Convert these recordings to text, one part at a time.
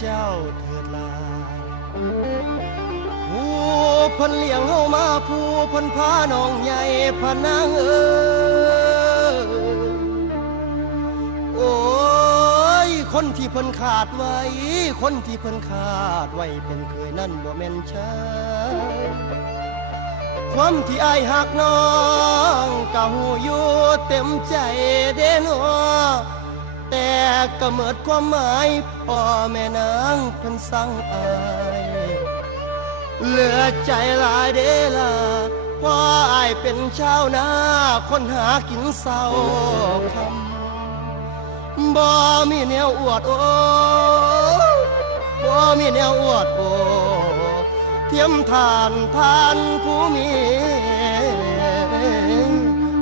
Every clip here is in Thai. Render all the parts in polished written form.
เจ้าเถิดลาผู้เพิ่นเลี้ยงเฮามาผู้เพิ่นพาน้องใหญ่พานางโอ้ยคนที่เพิ่นขาดไว้คนที่เพิ่นขาดไว้เป็นเคยนั่นบ่แม่นชายความที่อ้ายหักน้องก็ฮู้อยู่เต็มใจเด้น้อแต่ก็หมดความหมายพ่อแม่นางเพิ่นสั่งอายเหลือใจหลายเด้ล่ะเพราะอายเป็นชาวนาคนหากินเศร้าคำบ่มีแนวอวดโอ้บ่มีแนวอวดโอ้เทียมทานผู้มี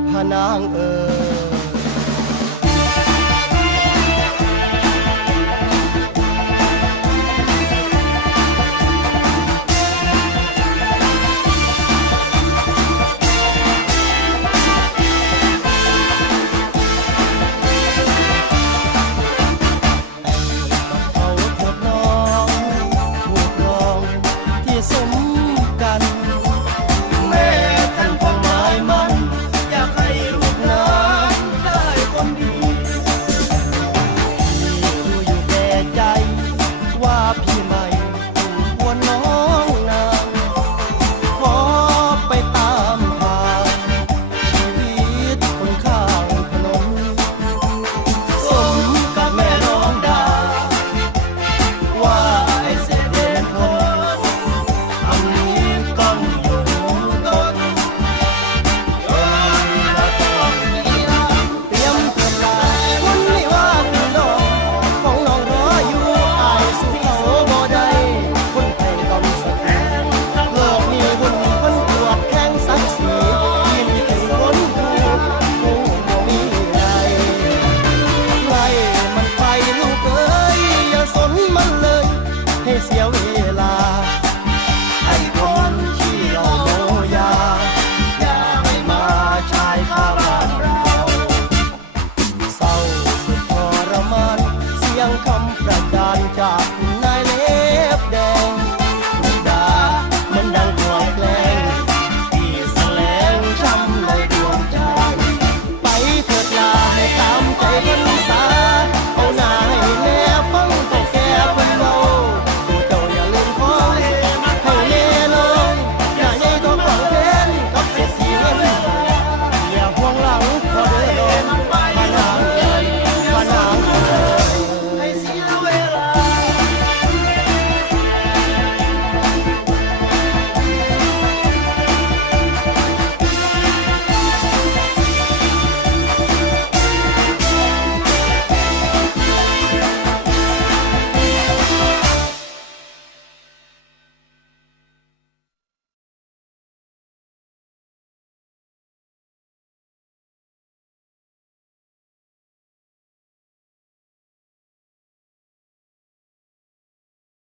พระนาง